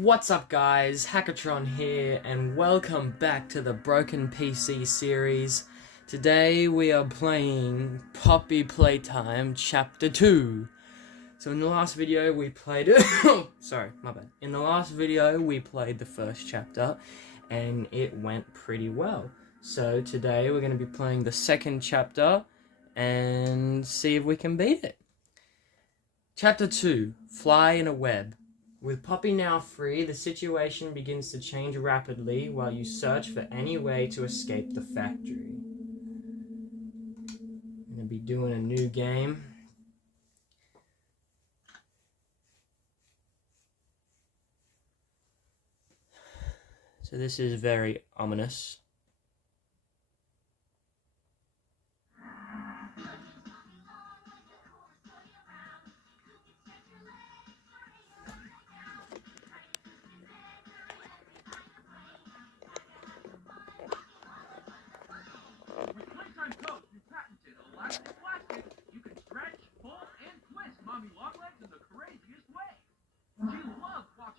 What's up guys, HKRTRON here, and welcome back to the Broken PC series. Today we are playing Poppy Playtime Chapter 2. So in the last video we played sorry, my bad. In the last video we played the first chapter and it went pretty well. So today we're going to be playing the second chapter and see if we can beat it. Chapter 2, Fly in a Web. With Poppy now free, the situation begins to change rapidly while you search for any way to escape the factory. I'm going to be doing a new game. So this is very ominous.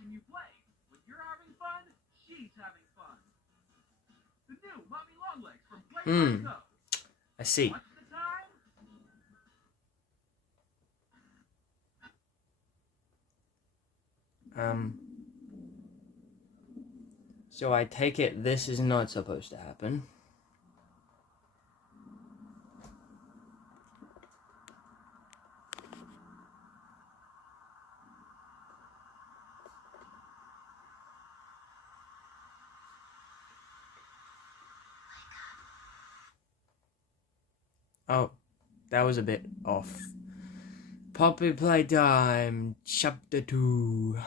You play. When you're having fun, she's having fun. The new Mommy Longlegs from Playtime Chapter. I see. What's the time? So I take it this is not supposed to happen. Oh, that was a bit off. Poppy Playtime Chapter 2.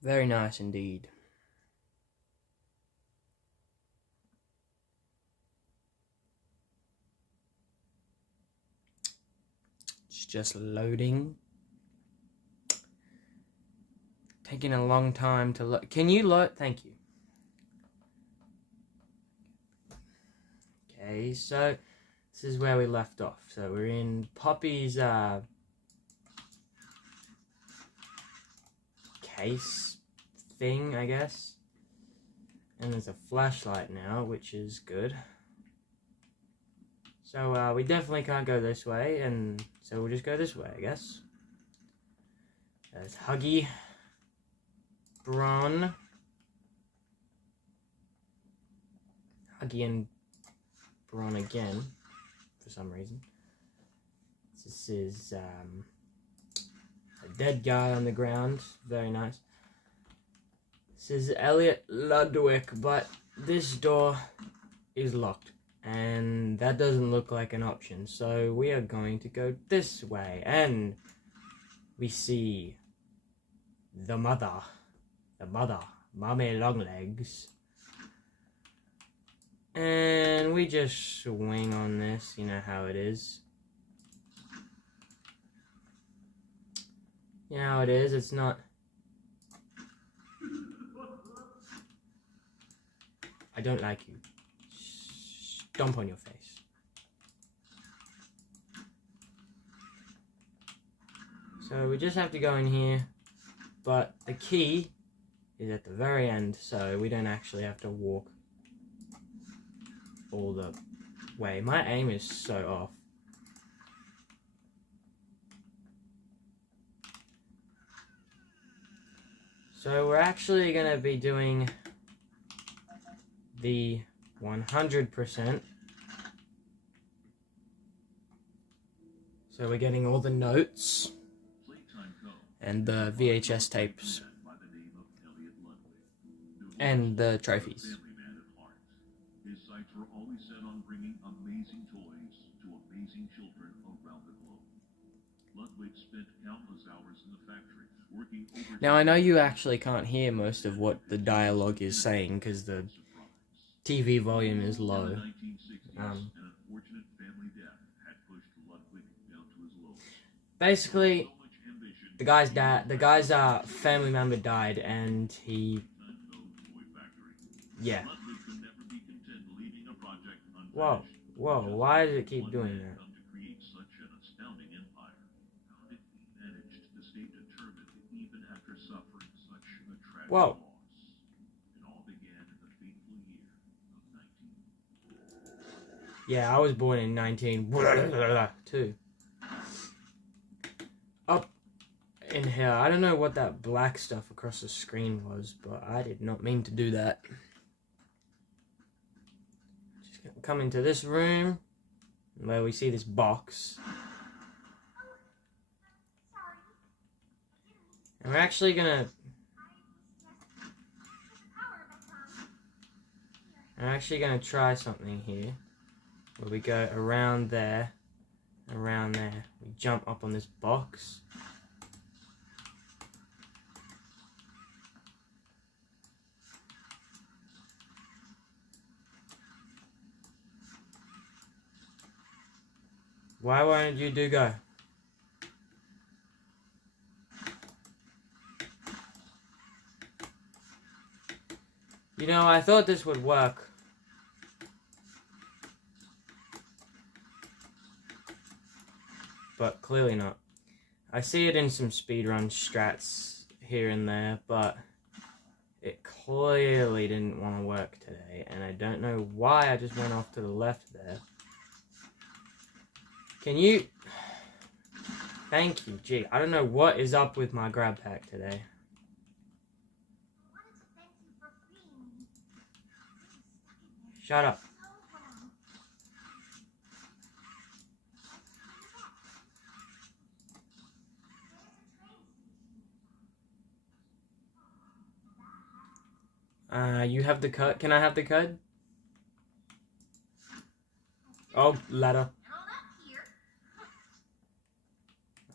Very nice indeed. It's just loading. Taking a long time to load. Can you load? Thank you. Okay, so this is where we left off. So we're in Poppy's case thing, I guess. And there's a flashlight now, which is good. So we definitely can't go this way, and so we'll just go this way, I guess. There's Huggy, Bron, Huggy and Bron again, for some reason. This is a dead guy on the ground. Very nice. This is Elliot Ludwig, but this door is locked. And that doesn't look like an option. So we are going to go this way. And we see the mother, Mommy Longlegs. And we just swing on this, you know how it is. You know how it is, it's not... I don't like you. Stomp on your face. So we just have to go in here, but the key is at the very end, so we don't actually have to walk all the way. My aim is so off. So we're actually going to be doing the 100%. So we're getting all the notes and the VHS tapes and the trophies. His sights were always set on bringing amazing toys to amazing children around the globe. Ludwig spent countless hours in the factory working over... Now I know you actually can't hear most of what the dialogue is saying because the TV volume is low. In the 1960s, an unfortunate family death had pushed Ludwig down to his lowest. Basically, the guy's family member died and he... Yeah. Whoa, whoa, why does it keep doing that? Whoa. loss. It all began in the fateful year of 19. Yeah, I was born in 19 too. Up in here, I don't know what that black stuff across the screen was, but I did not mean to do that. Just gonna come into this room where we see this box. And we're actually gonna try something here. Where we go around there, around there. We jump up on this box. Why won't you do go? You know, I thought this would work. But clearly not. I see it in some speedrun strats here and there, but it clearly didn't want to work today, and I don't know why I just went off to the left there. Can you... Thank you, gee. I don't know what is up with my grab pack today. Shut up. You have the code. Can I have the code? Oh, ladder.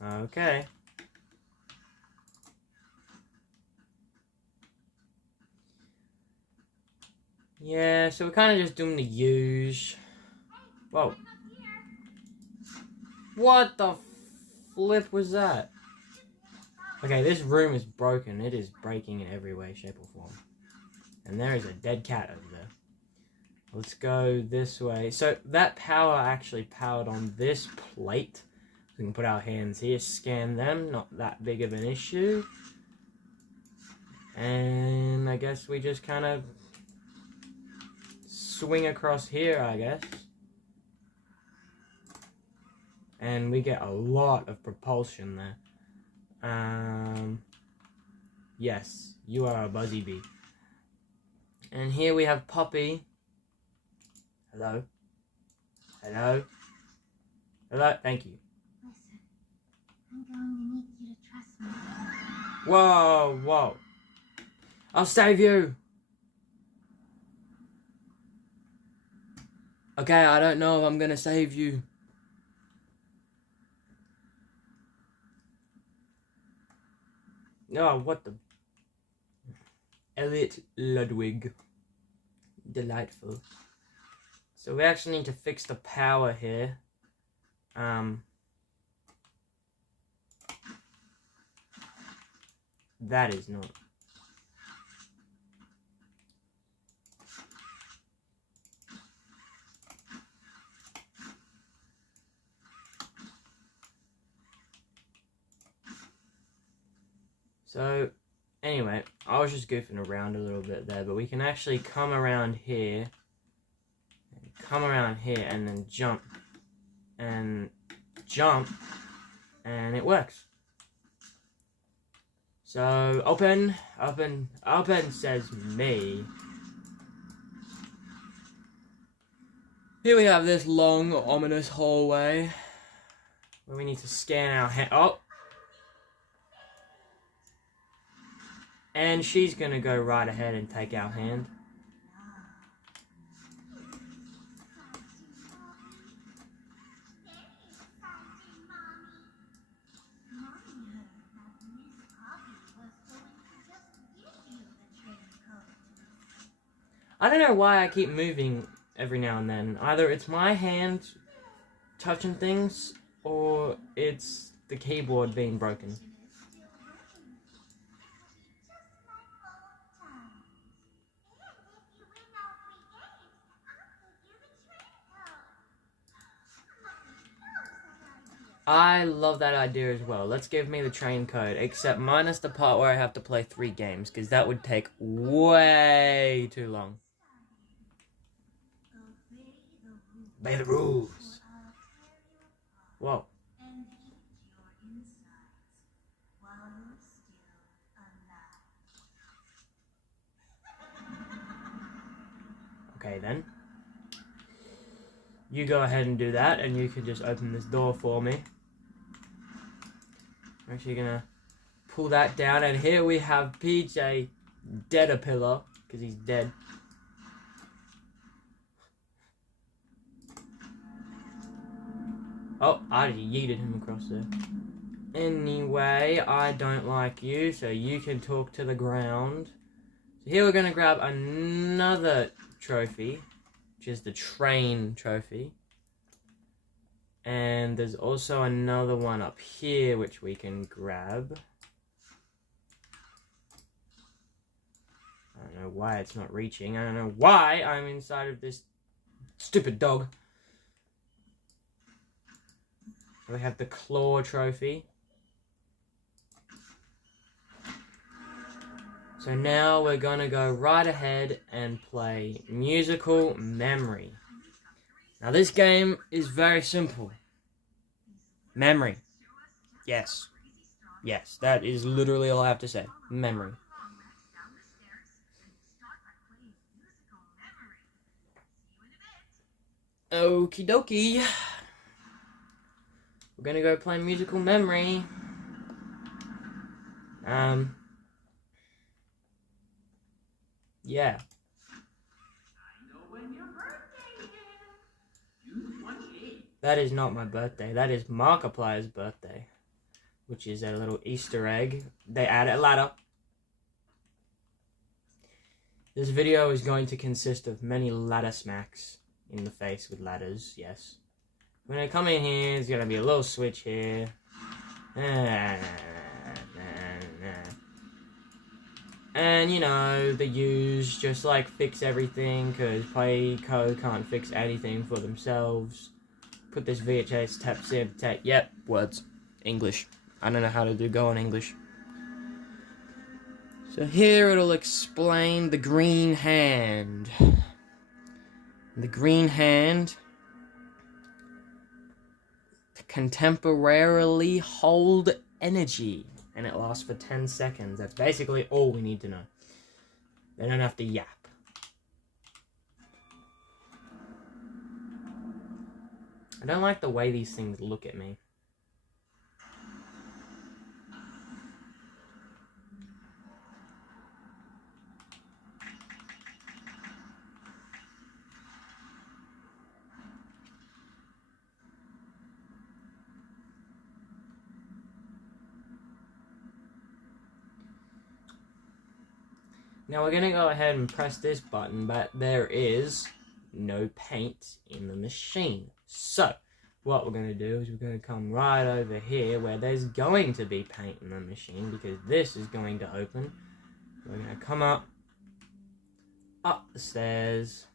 Okay. Yeah, so we're kind of just doing the use. Whoa. What the flip was that? Okay, this room is broken. It is breaking in every way, shape, or form. And there is a dead cat over there. Let's go this way. So that power actually powered on this plate. We can put our hands here, scan them. Not that big of an issue. And I guess we just kind of swing across here, I guess. And we get a lot of propulsion there. Yes, you are a buzzy bee. And here we have Poppy. Hello. Hello. Hello. Thank you. Listen, I'm going to need you to trust me. Whoa, whoa. I'll save you. Okay, I don't know if I'm gonna save you. Oh, what the... Elliot Ludwig. Delightful. So we actually need to fix the power here. That is not. So, anyway, I was just goofing around a little bit there, but we can actually come around here, and then jump, and it works. So, open, says me. Here we have this long, ominous hallway, where we need to scan our hand. Oh! And she's gonna go right ahead and take our hand. I don't know why I keep moving every now and then. Either it's my hand touching things, or it's the keyboard being broken. I love that idea as well. Let's give me the train code, except minus the part where I have to play 3 games, because that would take way too long. Obey the rules. Whoa. Okay then. You go ahead and do that, and you can just open this door for me. I'm actually gonna pull that down, and here we have PJ dead a pillar, because he's dead. Oh, I yeeted him across there. Anyway, I don't like you, so you can talk to the ground. So here we're gonna grab another trophy, which is the train trophy. And there's also another one up here which we can grab. I don't know why it's not reaching. I don't know why I'm inside of this stupid dog. We have the claw trophy. So now we're gonna go right ahead and play Musical Memory. Now this game is very simple. Memory. Yes. Yes, that is literally all I have to say. Memory. Okie dokie. We're gonna go play Musical Memory. Yeah. That is not my birthday. That is Markiplier's birthday, which is a little Easter egg. They add a ladder. This video is going to consist of many ladder smacks in the face with ladders, yes. When I come in here, there's going to be a little switch here. And, you know, the use just, like, fix everything, because Playco can't fix anything for themselves. Put this VHS tape, yep, words. English. I don't know how to go on English. So here it'll explain the green hand. The green hand contemporarily hold energy, and it lasts for 10 seconds. That's basically all we need to know. They don't have to yap. I don't like the way these things look at me. Now we're going to go ahead and press this button, but there is no paint in the machine. So, what we're going to do is we're going to come right over here where there's going to be paint in the machine, because this is going to open. We're going to come up the stairs,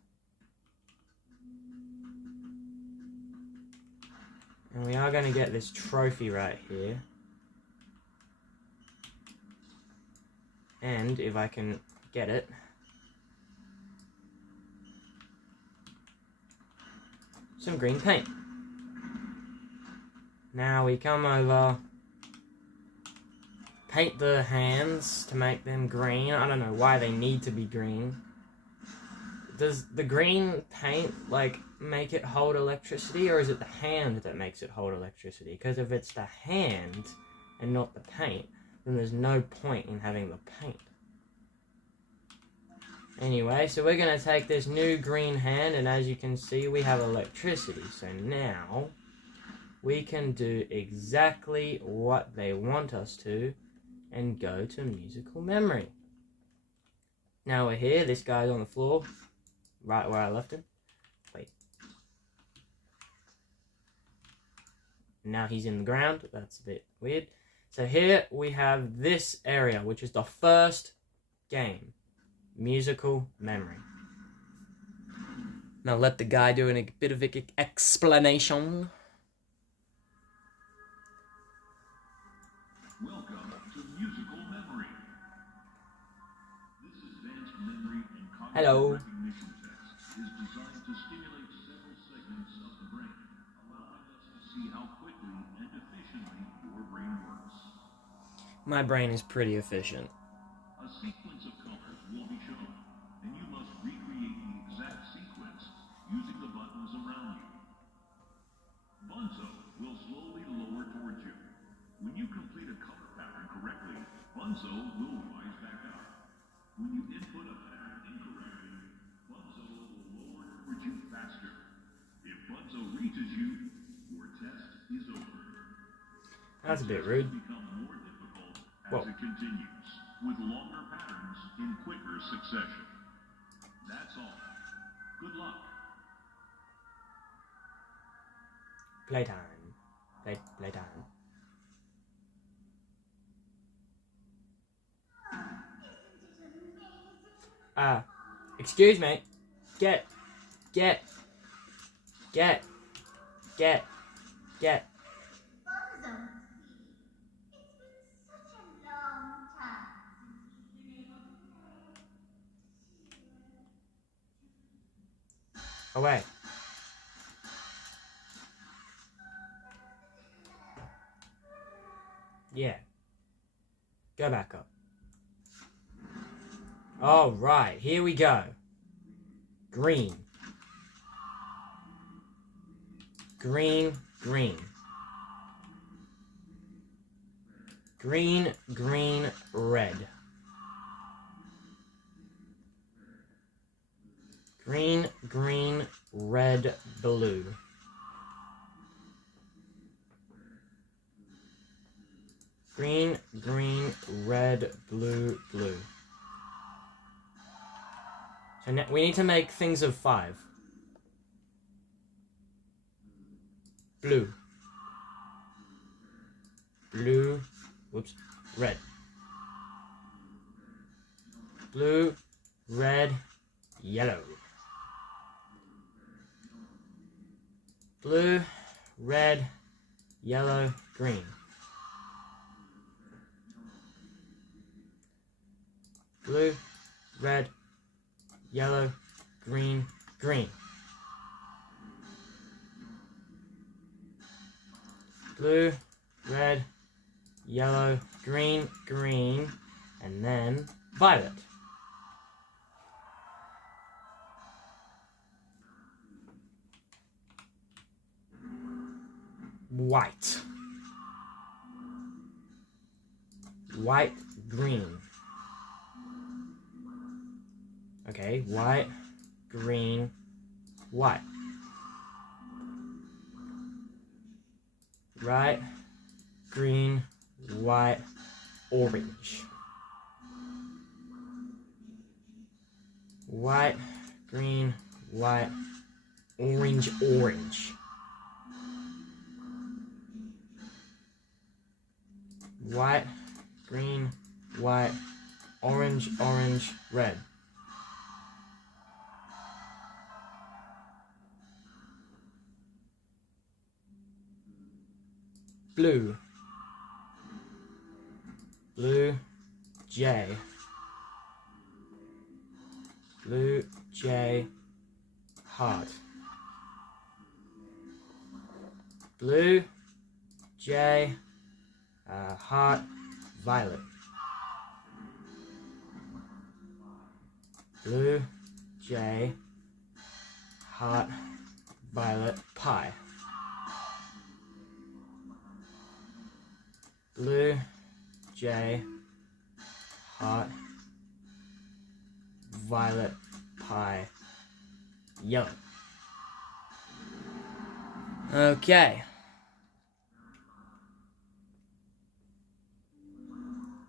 and we are going to get this trophy right here. And if I can get it, some green paint. Now we come over, paint the hands to make them green. I don't know why they need to be green. Does the green paint, like, make it hold electricity, or is it the hand that makes it hold electricity? Because if it's the hand and not the paint, then there's no point in having the paint. Anyway, so we're going to take this new green hand, and as you can see, we have electricity. So now, we can do exactly what they want us to, and go to Musical Memory. Now we're here, this guy's on the floor, right where I left him. Wait. Now he's in the ground, that's a bit weird. So here we have this area, which is the first game. Musical Memory. Now let the guy do a bit of explanation. Hello. recognition test is designed to stimulate several segments of the brain, allowing us to see how quickly and efficiently your brain works. My brain is pretty efficient. A sequence of colors will be shown, and you must recreate the exact sequence using the buttons around you. Bunzo will slowly lower towards you. When you complete a color pattern correctly, Bunzo will rise back up. When you input a pattern incorrectly, Bunzo will lower towards you faster. If Bunzo reaches you, your test is over. That's a bit Tests rude. will become more difficult as Whoa. it continues, with longer patterns in quicker succession. That's all. Good luck. Playtime. Playtime. Excuse me. Get. Bonzo, it's been such a long time since we've been able to play. Away. Yeah. Go back up. All right, here we go. Green. Green, green. Green, green, red. Green, green, red, blue. Green, green, red, blue, blue. So now we need to make things of 5. Blue. Blue. Whoops. Red. Blue. Red. Yellow. Blue. Red. Yellow. Green. Blue. Red. Yellow. Green. Green. Blue, red, yellow, green, green, and then violet. White. White, green. Okay, white, green, white. Right, green, white, orange. White, green, white, orange, orange. White, green, white, orange, orange, red. Blue. Blue, J. Blue, J, heart. Blue, J, heart, violet. Blue, J, heart, violet, pie. Blue, J, heart, violet, pie, yellow. Okay.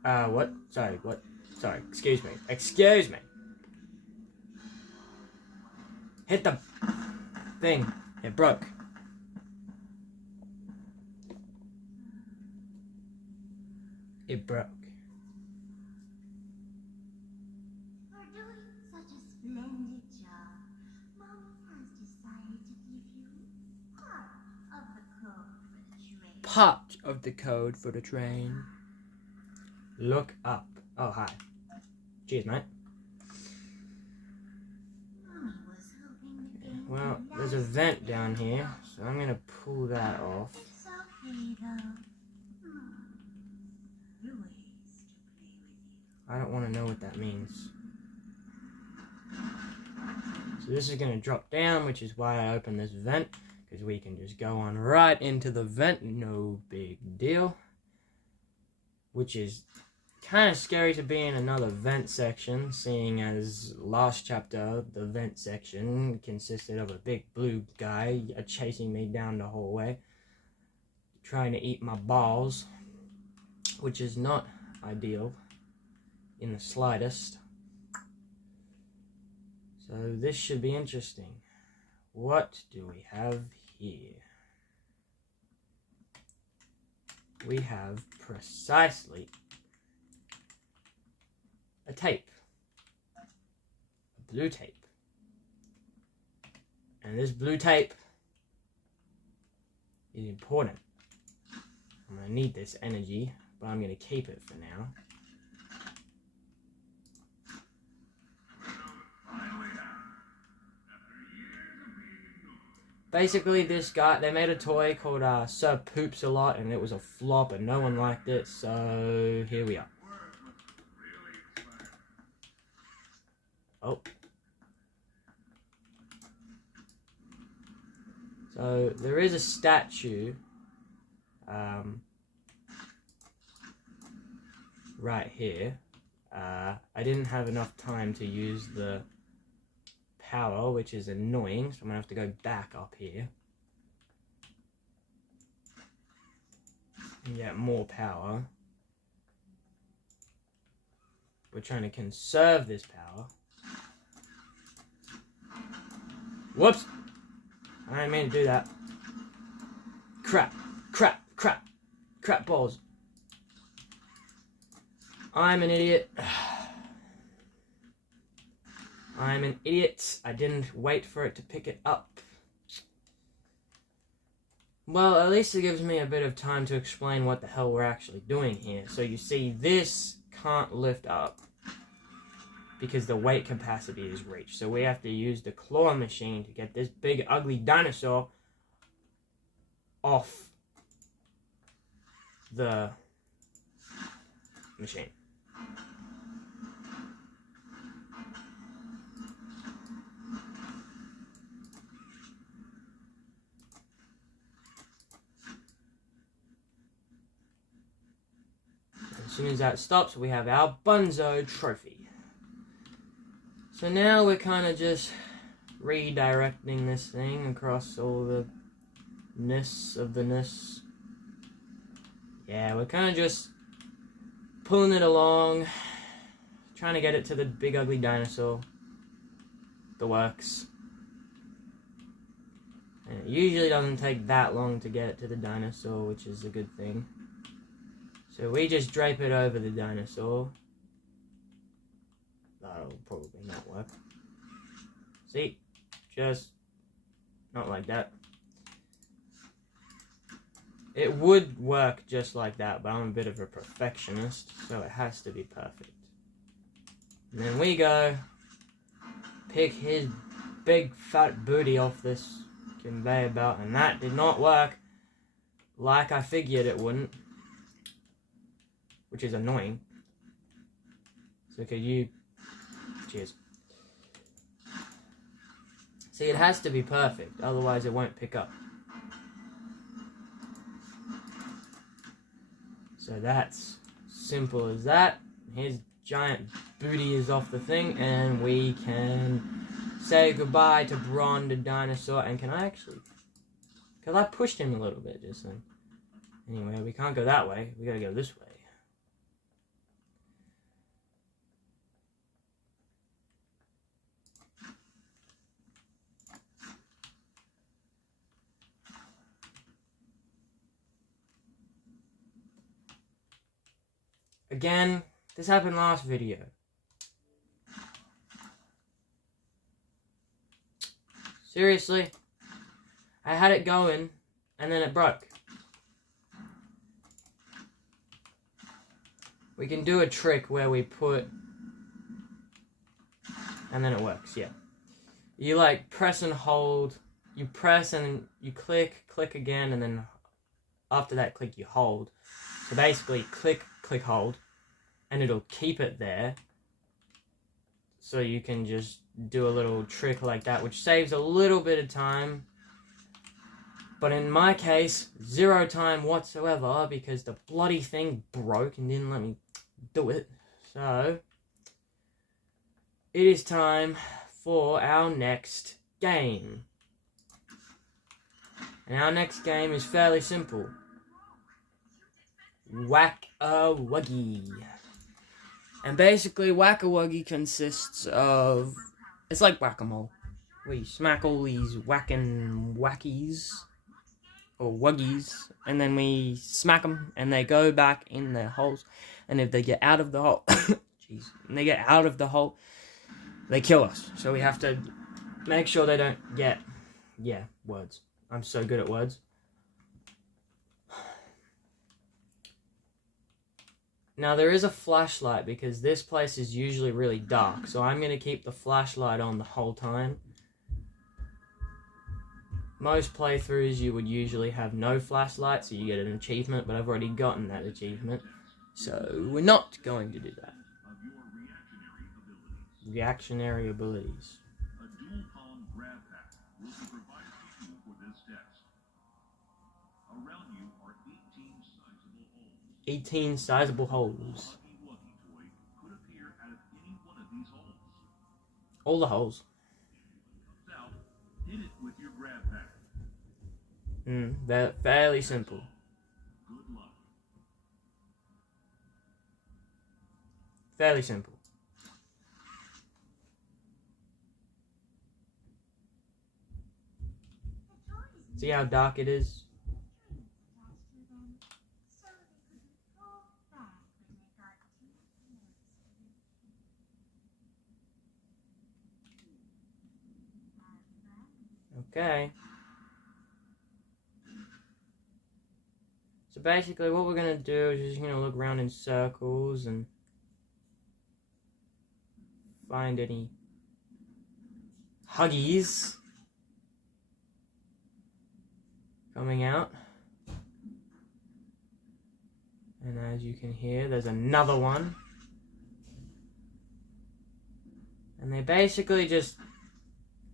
What? Sorry, what? Sorry, excuse me. Excuse me. Hit the thing. It broke. It broke. For doing such a splendid job, Mommy has decided to give you part of the code for the train. Part of the code for the train. Look up. Oh, hi. Cheers, mate. there's a vent down here, so I'm gonna pull that off. It's okay, though. There are ways to play with you. I don't want to know what that means. So this is gonna drop down, which is why I opened this vent, because we can just go on right into the vent, no big deal. Which is kind of scary to be in another vent section, seeing as last chapter, the vent section consisted of a big blue guy chasing me down the hallway, trying to eat my balls, which is not ideal in the slightest. So this should be interesting. What do we have here? We have precisely a tape, a blue tape, and this blue tape is important. I'm going to need this energy, but I'm going to keep it for now. Basically, this guy, they made a toy called Sir Poops a Lot, and it was a flop, and no one liked it, so here we are. Oh. So, there is a statue, right here. I didn't have enough time to use the power, which is annoying, so I'm gonna have to go back up here and get more power. We're trying to conserve this power. Whoops! I didn't mean to do that. Crap, crap, crap, crap balls. I'm an idiot. I'm an idiot. I didn't wait for it to pick it up. Well, at least it gives me a bit of time to explain what the hell we're actually doing here. So you see, this can't lift up because the weight capacity is reached. So we have to use the claw machine to get this big ugly dinosaur off the machine. As soon as that stops, we have our Bunzo trophy. So now we're kind of just redirecting this thing across all the ness of the ness. Yeah, we're kind of just pulling it along, trying to get it to the big ugly dinosaur. The works. And it usually doesn't take that long to get it to the dinosaur, which is a good thing. So we just drape it over the dinosaur. That'll probably not work. See? Just not like that. It would work just like that, but I'm a bit of a perfectionist, so it has to be perfect. And then we go pick his big fat booty off this conveyor belt, and that did not work like I figured it wouldn't. Which is annoying. So could you... Cheers. See, it has to be perfect, otherwise it won't pick up. So that's simple as that. His giant booty is off the thing, and we can say goodbye to Bron the dinosaur. And can I actually... Because I pushed him a little bit just then. Anyway, we can't go that way. We gotta go this way. Again, this happened last video. Seriously, I had it going, and then it broke. We can do a trick where we put, and then it works, yeah. You like press and hold you press and you click again, and then after that click you hold. So basically click, hold, and it'll keep it there. So you can just do a little trick like that, which saves a little bit of time. But in my case, 0 time whatsoever, because the bloody thing broke and didn't let me do it. So, it is time for our next game. And our next game is fairly simple. Whack-a-wuggy. And basically, Whack-a-wuggy consists of... It's like whack-a-mole. We smack all these whacking wackies, or wuggies, and then we smack them, and they go back in their holes. And if they get out of the hole... Jeez. When they get out of the hole, they kill us. So we have to make sure they don't get... Yeah, words. I'm so good at words. Now there is a flashlight because this place is usually really dark, so I'm going to keep the flashlight on the whole time. Most playthroughs you would usually have no flashlight, so you get an achievement, but I've already gotten that achievement, so we're not going to do that. Reactionary abilities. A dual palm grab pack will be provided to you for this test. Around you are 18 sizable 18 sizable holes. holes. A Wuggy toy could appear out of any one of these holes. All the holes. Comes out, hit it with your grab pack. They're fairly simple. Good luck. Fairly simple. See how dark it is? Okay. So basically what we're going to do is just going to look around in circles and find any huggies coming out. And as you can hear, there's another one. And they basically just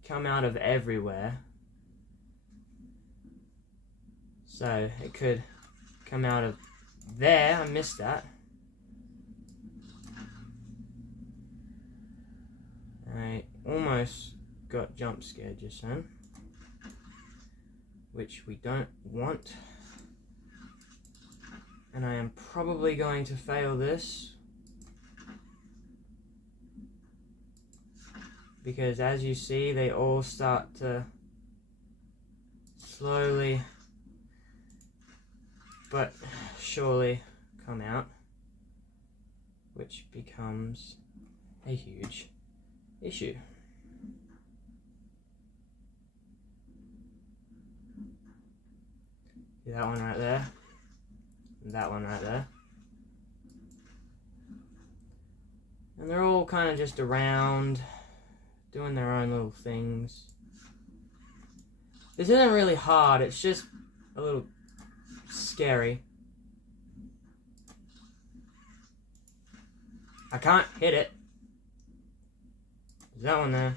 come out of everywhere. So it could come out of there. I missed that. I almost got jump scared just then, which we don't want. And I am probably going to fail this, because as you see, they all start to slowly but surely come out, which becomes a huge issue. See that one right there? And that one right there. And they're all kind of just around, doing their own little things. This isn't really hard, it's just a little scary. I can't hit it. There's that one there.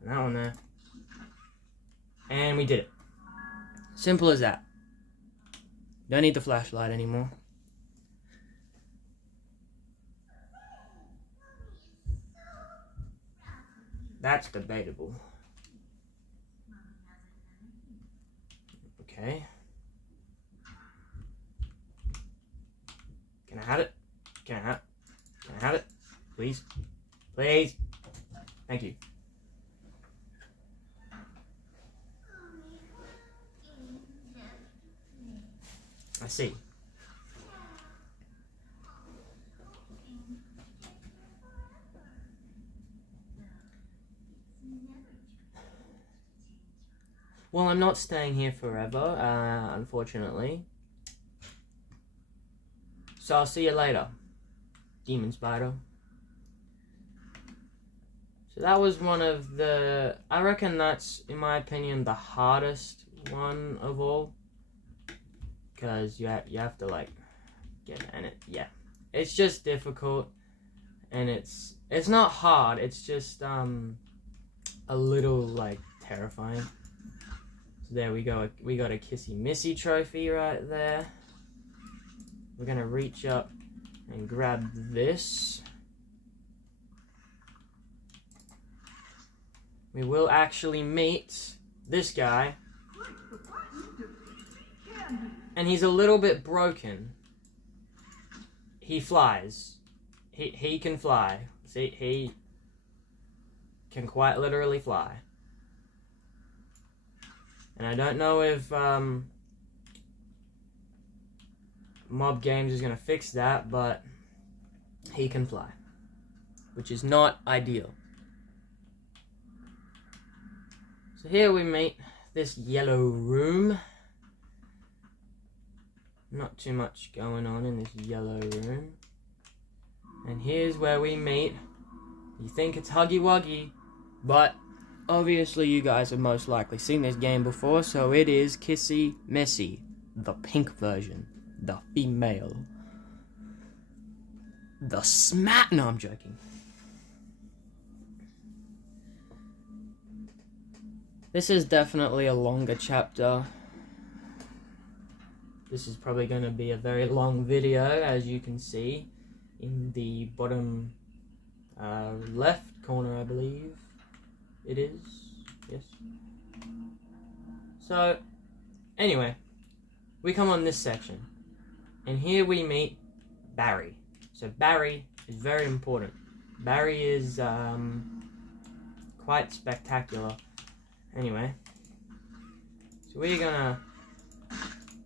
And that one there. And we did it. Simple as that. Don't need the flashlight anymore. That's debatable. Okay. Can I have it? Can I have it? Please? Please? Thank you. I see. Well, I'm not staying here forever, unfortunately. So I'll see you later, Demon Spider. So that was one of the, I reckon that's, in my opinion, the hardest one of all. Because you have to, like, get, and yeah. It's just difficult. And it's not hard, it's just, a little, like, terrifying. So there we go, we got a Kissy Missy trophy right there. We're gonna reach up and grab this. We will actually meet this guy. And he's a little bit broken. He flies. He can fly. See, he can quite literally fly. And I don't know if Mob Games is going to fix that, but he can fly. Which is not ideal. So here we meet this yellow room. Not too much going on in this yellow room. And here's where we meet. You think it's Huggy Wuggy, but obviously you guys have most likely seen this game before, so it is Kissy Missy, the pink version, the female. The smack. No, I'm joking. This is definitely a longer chapter. This is probably going to be a very long video, as you can see in the bottom left corner, I believe it is. Yes. So, anyway, we come on this section, and here we meet Barry. So Barry is very important. Barry is quite spectacular. Anyway, so we're gonna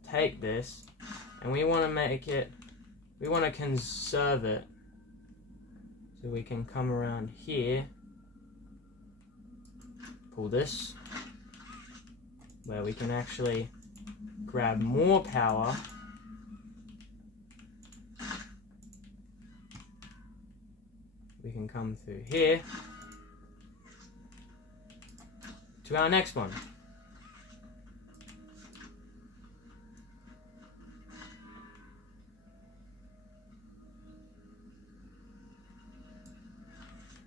take this, and we want to make it, we want to conserve it, so we can come around here, pull this, where we can actually grab more power, we can come through here, to our next one.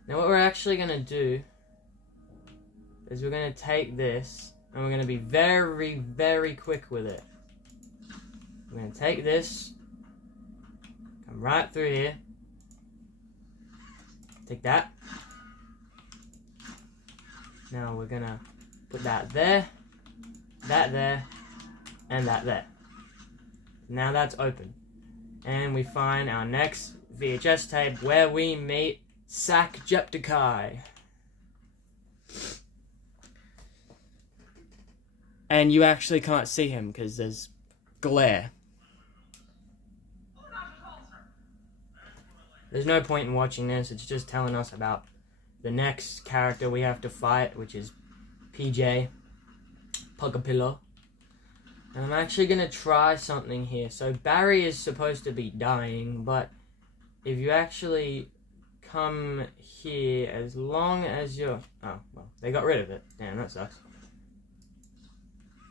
Now what we're actually going to do is we're going to take this and we're going to be very, very quick with it. We're going to take this, come right through here, take that. Now we're going to put that there, and that there. Now that's open. And we find our next VHS tape where we meet Sackjaepticeye. And you actually can't see him because there's glare. There's no point in watching this, it's just telling us about the next character we have to fight, which is PJ, Pugapillo. And I'm actually going to try something here. So Barry is supposed to be dying, but if you actually come here, as long as you're... Oh, well, they got rid of it. Damn, that sucks.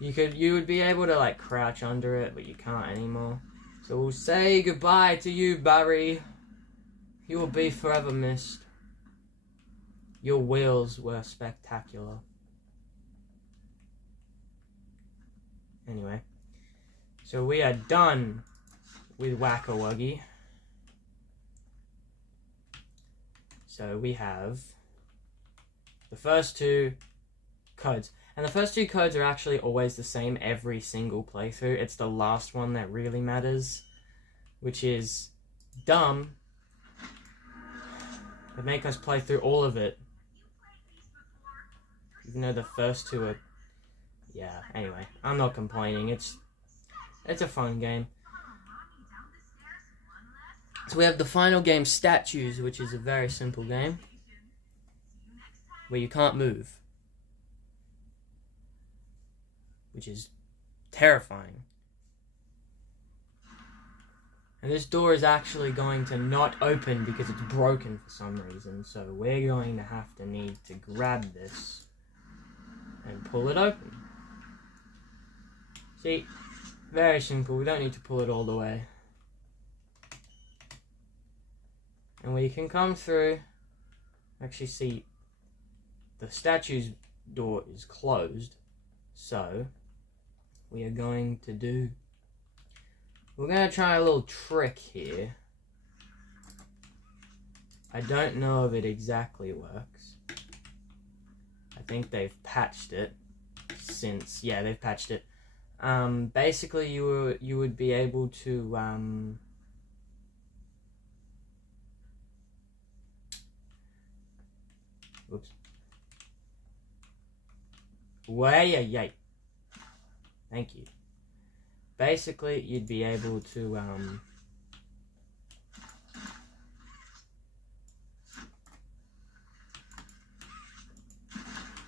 You would be able to, like, crouch under it, but you can't anymore. So we'll say goodbye to you, Barry. You will be forever missed. Your wheels were spectacular. Anyway, so we are done with Whack-A-Wuggy. So we have the first two codes. And the first two codes are actually always the same every single playthrough. It's the last one that really matters, which is dumb. They make us play through all of it. Even though the first two are... Yeah, anyway, I'm not complaining. It's a fun game. So we have the final game, Statues, which is a very simple game, where you can't move, which is terrifying. And this door is actually going to not open because it's broken for some reason. So we're going to have to need to grab this and pull it open. See, very simple. We don't need to pull it all the way. And we can come through. Actually, see, the statue's door is closed. So we are going to do... We're going to try a little trick here. I don't know if it exactly works. I think they've patched it since... Yeah, they've patched it. Basically, you would be able to... Oops. Yay. Thank you. Basically, you'd be able to,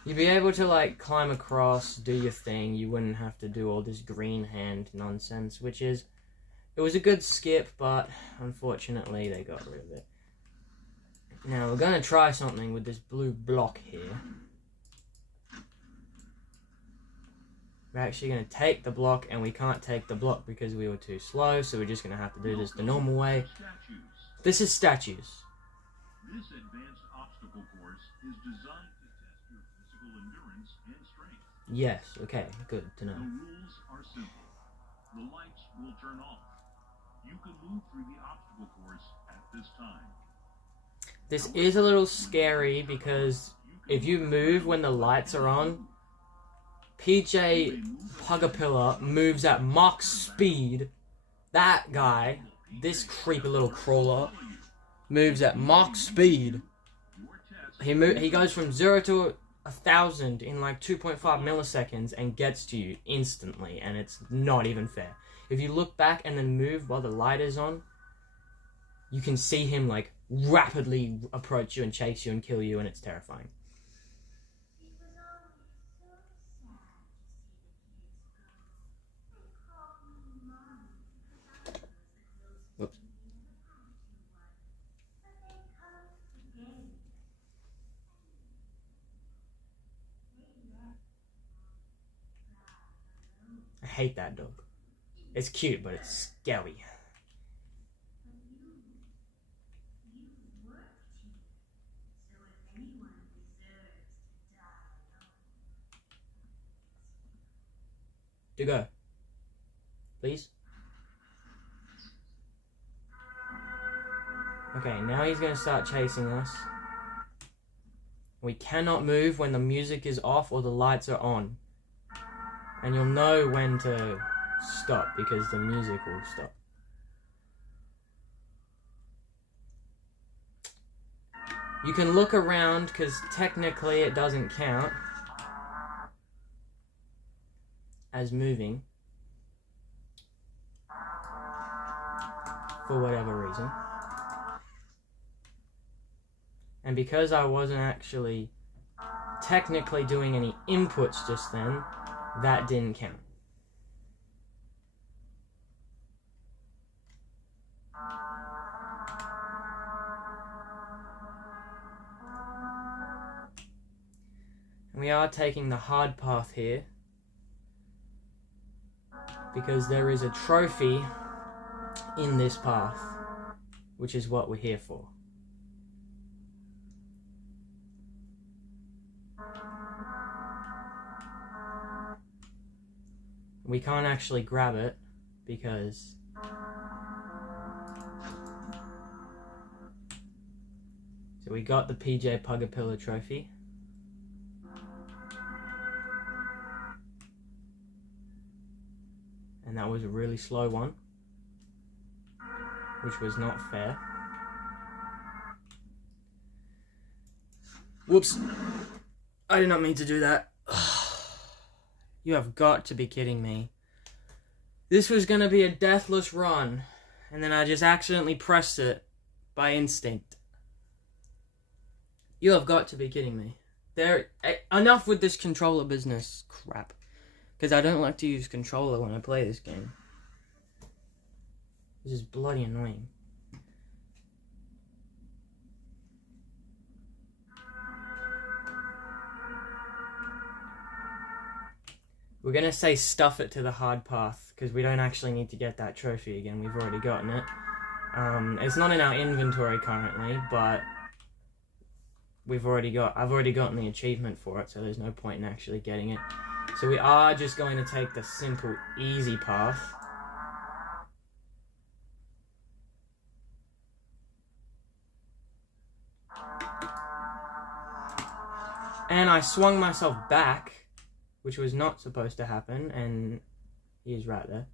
you'd be able to, like, climb across, do your thing. You wouldn't have to do all this green hand nonsense, which is, it was a good skip, but unfortunately they got rid of it. Now, we're going to try something with this blue block here. We're actually going to take the block, and we can't take the block because we were too slow, so we're just going to have to do this the normal way. This is statues. This advanced obstacle course is designed to test your physical endurance and strength. Yes, okay, good to know. The rules are simple. The lights will turn off. You can move through the obstacle course at this time. This is a little scary because if you move when the lights are on, PJ Pugapilla moves at Mach speed. That guy, this creepy little crawler, moves at Mach speed. He goes from 0 to 1,000 in like 2.5 milliseconds and gets to you instantly, and it's not even fair. If you look back and then move while the light is on, you can see him like rapidly approach you and chase you and kill you, and it's terrifying. Whoops. I hate that dog. It's cute, but it's scary. To go. Please. Okay, now he's going to start chasing us. We cannot move when the music is off or the lights are on. And you'll know when to stop because the music will stop. You can look around because technically it doesn't count as moving for whatever reason. And because I wasn't actually technically doing any inputs just then, that didn't count. And we are taking the hard path here because there is a trophy in this path, which is what we're here for. We can't actually grab it because so we got the PJ Pugapilla trophy. And that was a really slow one, which was not fair. Whoops. I did not mean to do that. You have got to be kidding me. This was going to be a deathless run, and then I just accidentally pressed it by instinct. You have got to be kidding me. Enough with this controller business crap. Because I don't like to use controller when I play this game. This is bloody annoying. We're gonna say stuff it to the hard path, because we don't actually need to get that trophy again. We've already gotten it. It's not in our inventory currently, but I've already gotten the achievement for it, so there's no point in actually getting it. So we are just going to take the simple, easy path. And I swung myself back, which was not supposed to happen, and he is right there.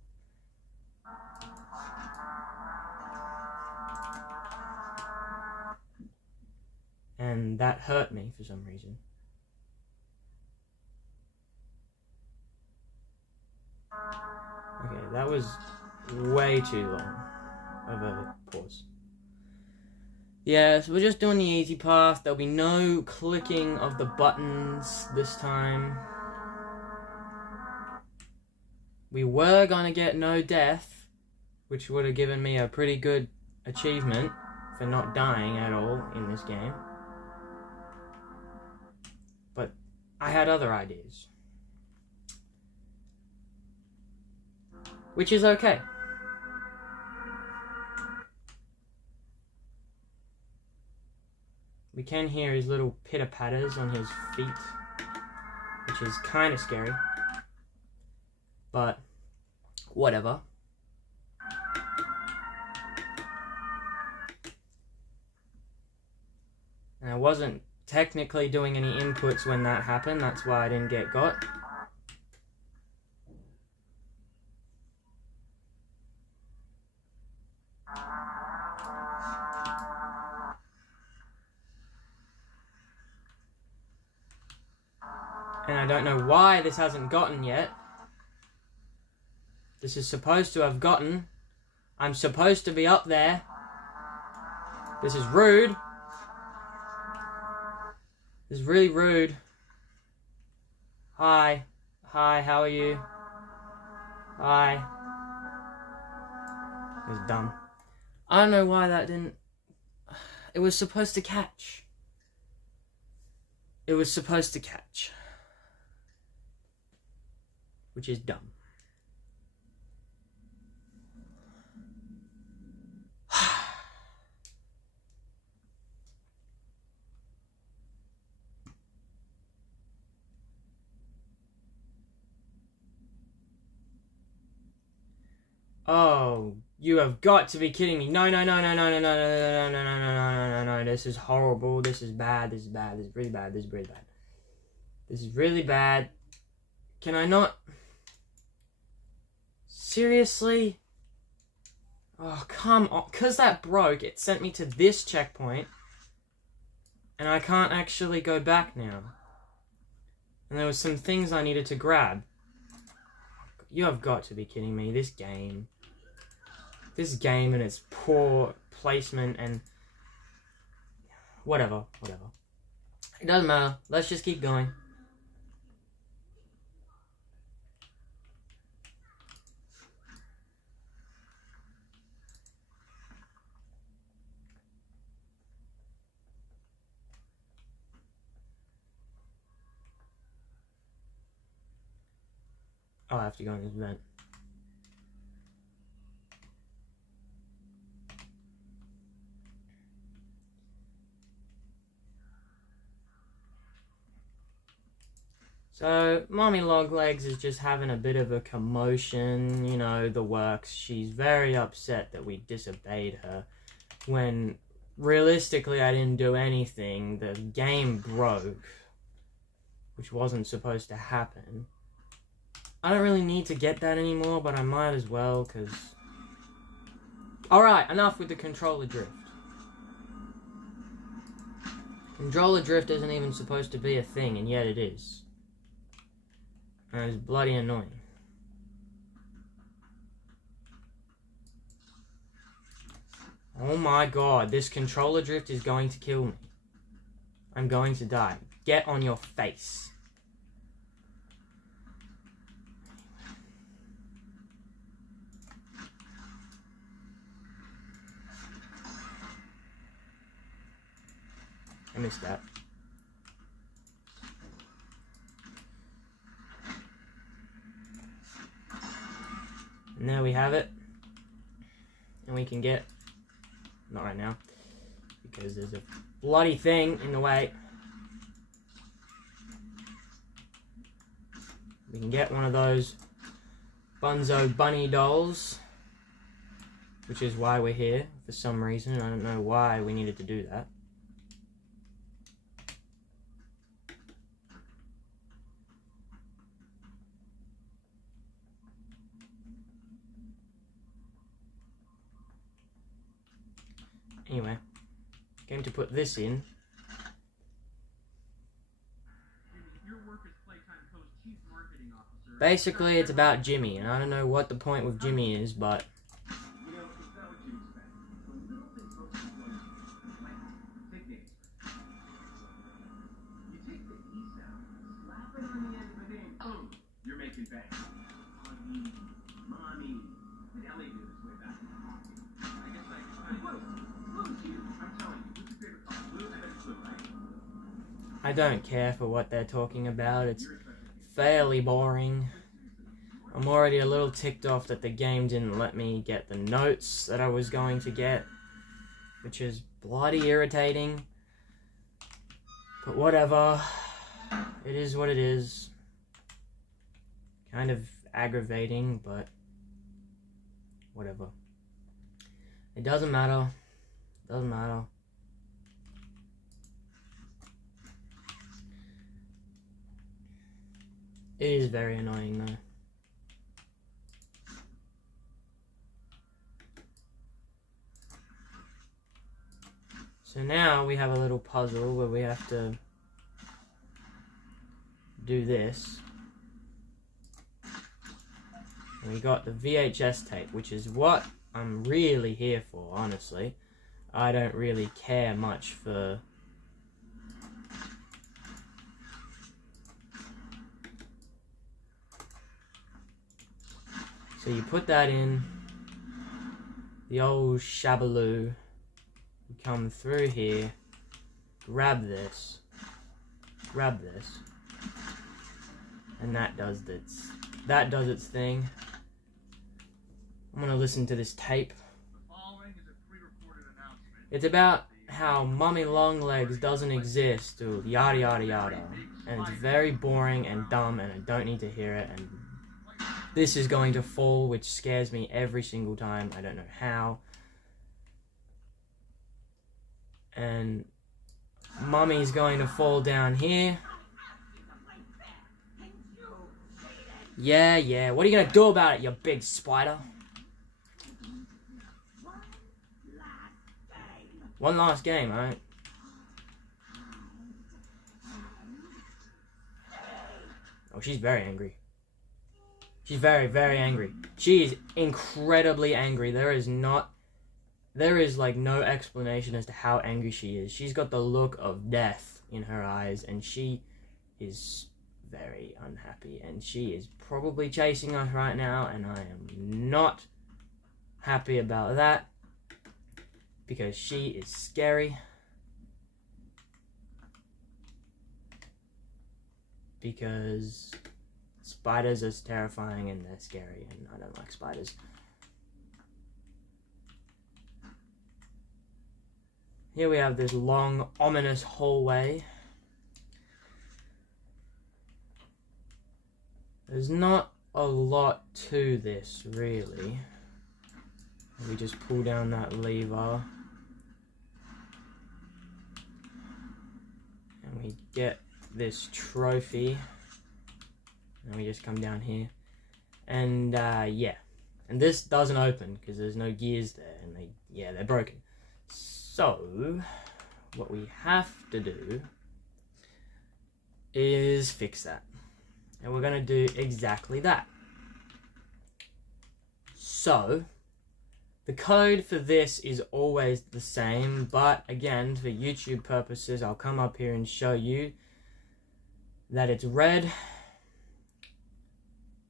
And that hurt me for some reason. Okay, that was way too long of a pause. Yeah, so we're just doing the easy path. There'll be no clicking of the buttons this time. We were gonna get no death, which would have given me a pretty good achievement for not dying at all in this game. But I had other ideas. Which is okay. We can hear his little pitter-patters on his feet, which is kind of scary. But whatever. And I wasn't technically doing any inputs when that happened, that's why I didn't get got. And I don't know why this hasn't gotten yet. This is supposed to have gotten. I'm supposed to be up there. This is rude. This is really rude. Hi. Hi, how are you? Hi. It was dumb. I don't know why that didn't... It was supposed to catch. It was supposed to catch. Which is dumb. Oh, you have got to be kidding me. No, no, no, no, no, no, no, no, no, no, no, no, no, no, no, no, this is horrible. This is bad. This is bad. This is really bad. This is really bad. This is really bad. Can I not? Seriously? Oh, come on. Because that broke, it sent me to this checkpoint. And I can't actually go back now. And there was some things I needed to grab. You have got to be kidding me. This game and its poor placement and... Whatever. It doesn't matter. Let's just keep going. I'll have to go in this vent. So, Mommy Longlegs is just having a bit of a commotion, you know, the works. She's very upset that we disobeyed her, when realistically I didn't do anything. The game broke, which wasn't supposed to happen. I don't really need to get that anymore, but I might as well, because... Alright, enough with the controller drift. Controller drift isn't even supposed to be a thing, and yet it is. And it's bloody annoying. Oh my god, this controller drift is going to kill me. I'm going to die. Get on your face. I missed that. And there we have it. And we can get, not right now, because there's a bloody thing in the way. We can get one of those Bunzo bunny dolls, which is why we're here for some reason. I don't know why we needed to do that. Anyway, going to put this in. Basically, it's about Jimmy, and I don't know what the point with Jimmy is, but You're making bank. Mommy. Did Ellie do this way back in hockey? I guess Blue's here. I'm telling you. What's your favorite color? Blue? I bet it's blue, right? I don't care for what they're talking about. It's fairly boring. I'm already a little ticked off that the game didn't let me get the notes that I was going to get, which is bloody irritating. But whatever. It is what it is. Kind of aggravating, but whatever. It doesn't matter. Doesn't matter. It is very annoying though. So now we have a little puzzle where we have to do this. And we got the VHS tape, which is what I'm really here for, honestly. I don't really care much for so you put that in the old shabaloo. You come through here, grab this, and that does its thing. I'm gonna listen to this tape. The following is a pre-recorded announcement. It's about how Mummy Longlegs doesn't exist, or yada yada yada, and it's very boring and dumb, and I don't need to hear it. And this is going to fall, which scares me every single time. I don't know how. And Mummy's going to fall down here. Yeah, what are you gonna do about it, you big spider? One last game, alright? Oh, she's very angry. She's very, very angry. She is incredibly angry. There is like no explanation as to how angry she is. She's got the look of death in her eyes, and she is very unhappy, and she is probably chasing us right now, and I am not happy about that because she is scary. Because spiders are terrifying and they're scary, and I don't like spiders. Here we have this long, ominous hallway. There's not a lot to this, really. We just pull down that lever. And we get this trophy. And we just come down here. And, yeah. And this doesn't open, because there's no gears there. And they're broken. So, what we have to do is fix that. And we're going to do exactly that. So, the code for this is always the same, but again, for YouTube purposes, I'll come up here and show you that it's red,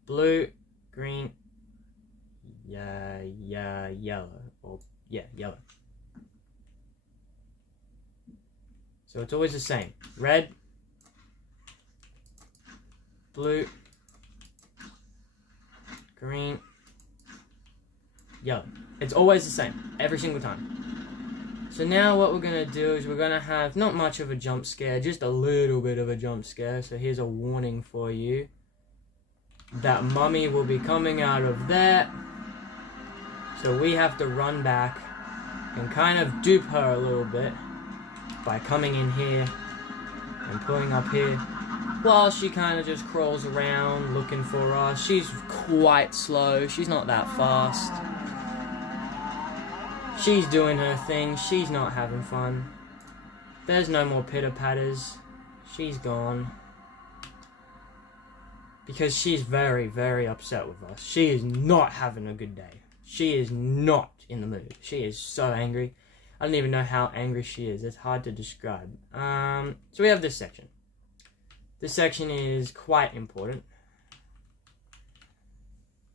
blue, green, yellow, or yeah, yellow. So it's always the same. Red, blue, green, yellow. It's always the same, every single time. So now what we're going to do is we're going to have not much of a jump scare, just a little bit of a jump scare. So here's a warning for you. That mummy will be coming out of there. So we have to run back and kind of dupe her a little bit by coming in here and pulling up here while she kind of just crawls around looking for us. She's quite slow. She's not that fast. She's doing her thing. She's not having fun. There's no more pitter-patters. She's gone. Because she's very, very upset with us. She is not having a good day. She is not in the mood. She is so angry. I don't even know how angry she is. It's hard to describe. So we have this section. This section is quite important.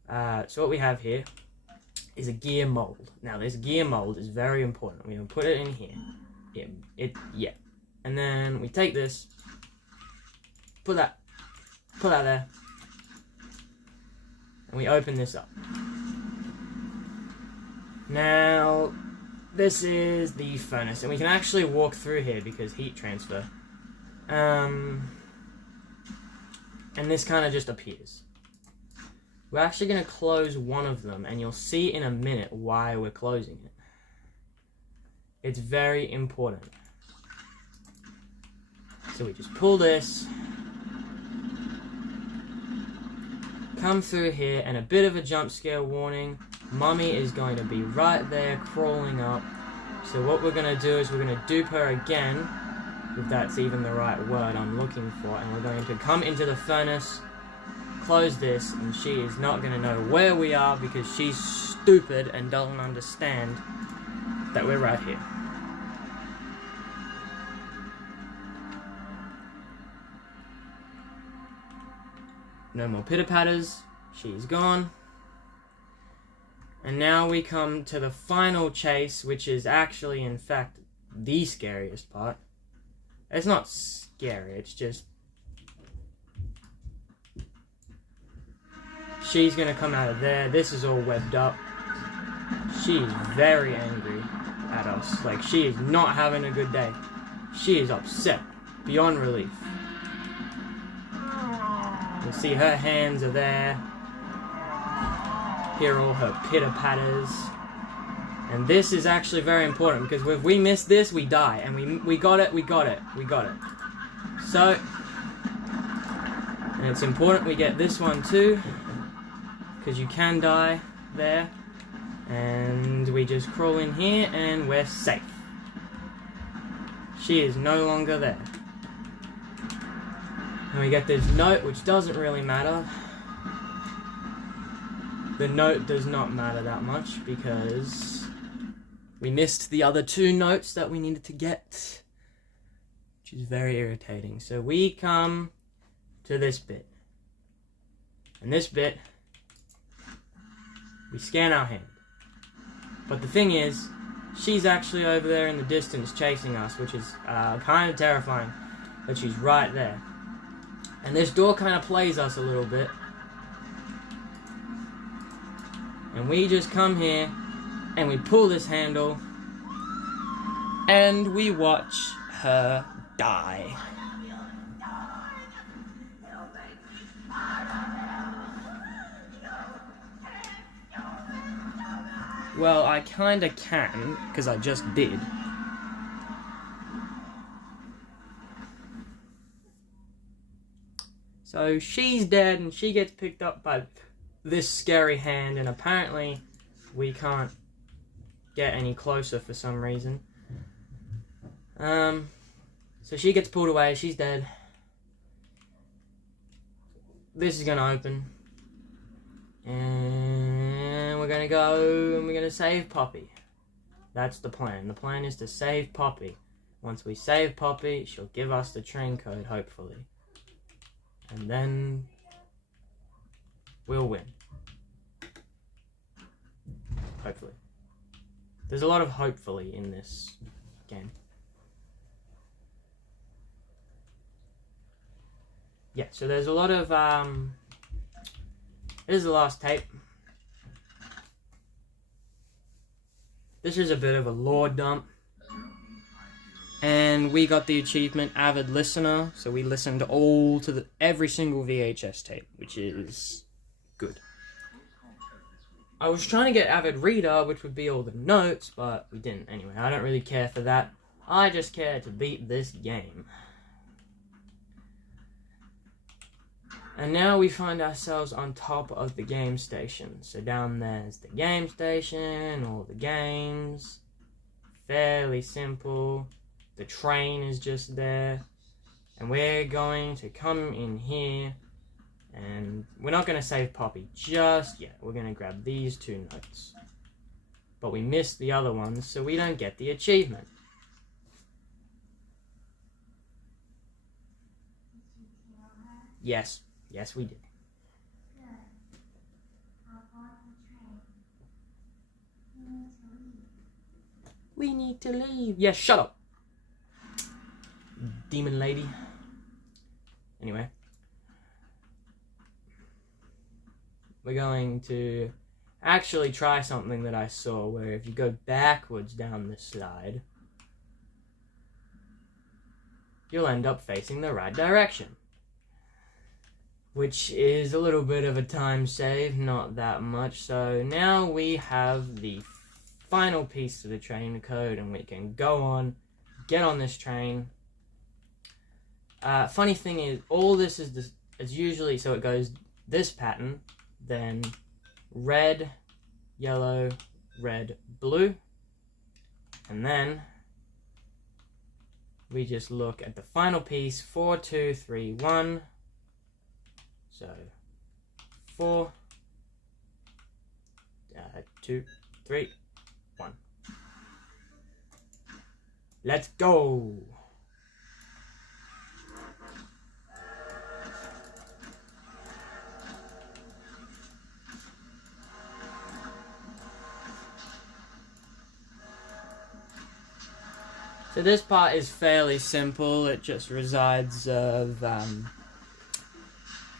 So what we have here is a gear mold. Now this gear mold is very important. We're going to put it in here. Yeah. And then we take this, put that there, and we open this up. Now, this is the furnace, and we can actually walk through here because heat transfer. And this kind of just appears. We're actually going to close one of them, and you'll see in a minute why we're closing it. It's very important. So we just pull this, come through here, and a bit of a jump scare warning. Mummy is going to be right there crawling up. So what we're going to do is we're going to dupe her again, if that's even the right word I'm looking for, and we're going to come into the furnace, close this, and she is not going to know where we are because she's stupid and doesn't understand that we're right here. No more pitter-patters. She's gone. And now we come to the final chase, which is actually, in fact, the scariest part. It's not scary, it's just... She's gonna come out of there. This is all webbed up. She's very angry at us. Like, she is not having a good day. She is upset beyond relief. You see her hands are there. Here are all her pitter-patters. And this is actually very important because if we miss this, we die. And we got it. So, and it's important we get this one too, because you can die there. And we just crawl in here and we're safe. She is no longer there. And we get this note, which doesn't really matter. The note does not matter that much because we missed the other two notes that we needed to get, which is very irritating. So we come to this bit. And this bit, we scan our hand. But the thing is, she's actually over there in the distance chasing us, which is kind of terrifying, but she's right there. And this door kind of plays us a little bit. And we just come here, and we pull this handle, and we watch her die. Well, I kinda can, because I just did. So she's dead, and she gets picked up by this scary hand, and apparently we can't get any closer for some reason. So she gets pulled away, she's dead. This is gonna open. And we're gonna go and we're gonna save Poppy. That's the plan. The plan is to save Poppy. Once we save Poppy, she'll give us the train code, hopefully. And then we'll win. Hopefully. There's a lot of hopefully in this game. yeah, so there's a lot of, here's the last tape. This is a bit of a lore dump. And we got the achievement Avid Listener, so we listened to every single VHS tape, which is good. I was trying to get Avid Reader, which would be all the notes, but we didn't. Anyway, I don't really care for that. I just care to beat this game. And now we find ourselves on top of the game station. So down there's the game station, all the games. Fairly simple. The train is just there. And we're going to come in here. And we're not going to save Poppy just yet. We're going to grab these 2 notes. But we missed the other ones, so we don't get the achievement. Did you tell her? Yes. Yes, we did. Good. I'll board the train. We need to leave. We need to leave. Yes, shut up. Demon lady. Anyway. We're going to actually try something that I saw, where if you go backwards down the slide, you'll end up facing the right direction. Which is a little bit of a time save, not that much. So now we have the final piece to the train code, and we can go on, get on this train. Funny thing is, all this is usually, so it goes this pattern, then red, yellow, red, blue, and then we just look at the final piece, 4, 2, 3, 1. So 4, 2, 3, 1. Let's go! So this part is fairly simple. It just resides of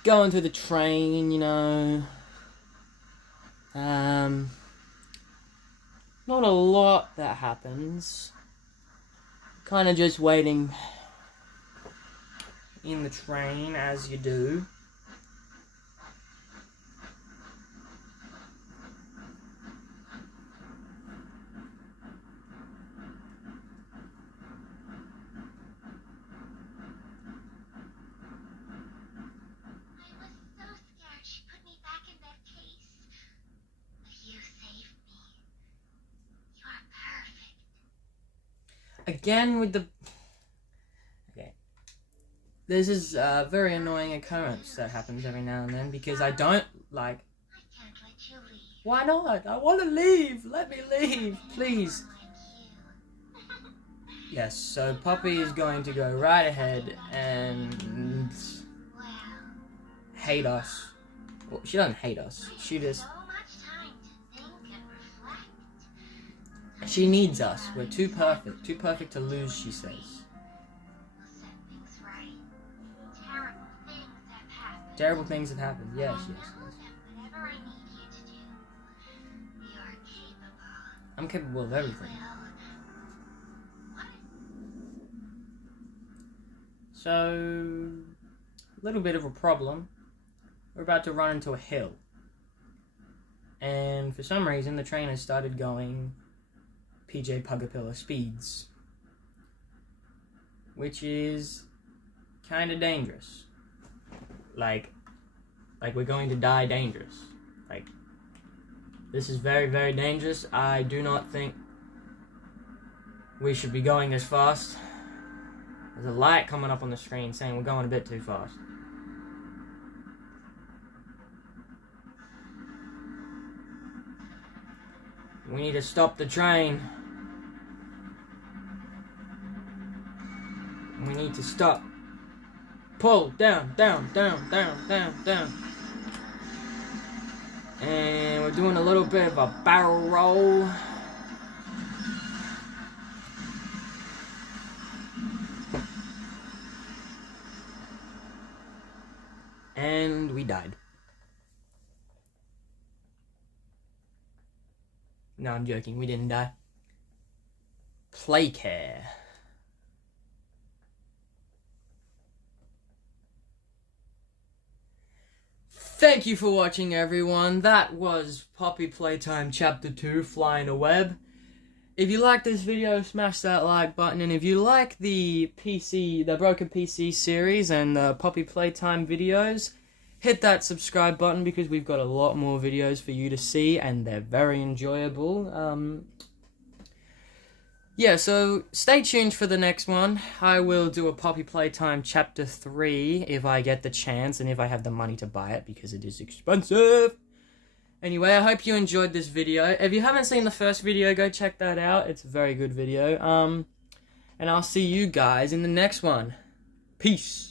going through the train, you know. Not a lot that happens. Kind of just waiting in the train as you do. Again with the... Okay. This is a very annoying occurrence that happens every now and then, because I don't like... I can't let you leave. Why not? I want to leave! Let me leave, please! Yes, so Poppy is going to go right ahead and Well, hate us. Well, she doesn't hate us. She just... so much time to think and reflect. She needs us. We're too perfect. Too perfect to lose, she says. We'll set things right. Terrible things have happened. Terrible things have happened. Yes, I yes, know yes. that whatever I need you to do, you're capable. I'm capable of everything. Well, what? So, a little bit of a problem. We're about to run into a hill. And for some reason, the train has started going PJ Pugapilla speeds. Which is kind of dangerous. Like we're going to die dangerous. Like, this is very, very dangerous. I do not think we should be going this fast. There's a light coming up on the screen saying we're going a bit too fast. We need to stop the train. We need to stop. Pull down, down, down, down, down, down. And we're doing a little bit of a barrel roll. And we died. No, I'm joking. We didn't die. Play care. Thank you for watching, everyone. That was Poppy Playtime Chapter 2, Flying a Web. If you like this video, smash that like button. And if you like the Broken PC series and the Poppy Playtime videos, hit that subscribe button because we've got a lot more videos for you to see and they're very enjoyable. Yeah, so stay tuned for the next one. I will do a Poppy Playtime Chapter 3 if I get the chance and if I have the money to buy it because it is expensive. Anyway, I hope you enjoyed this video. If you haven't seen the first video, go check that out. It's a very good video. And I'll see you guys in the next one. Peace.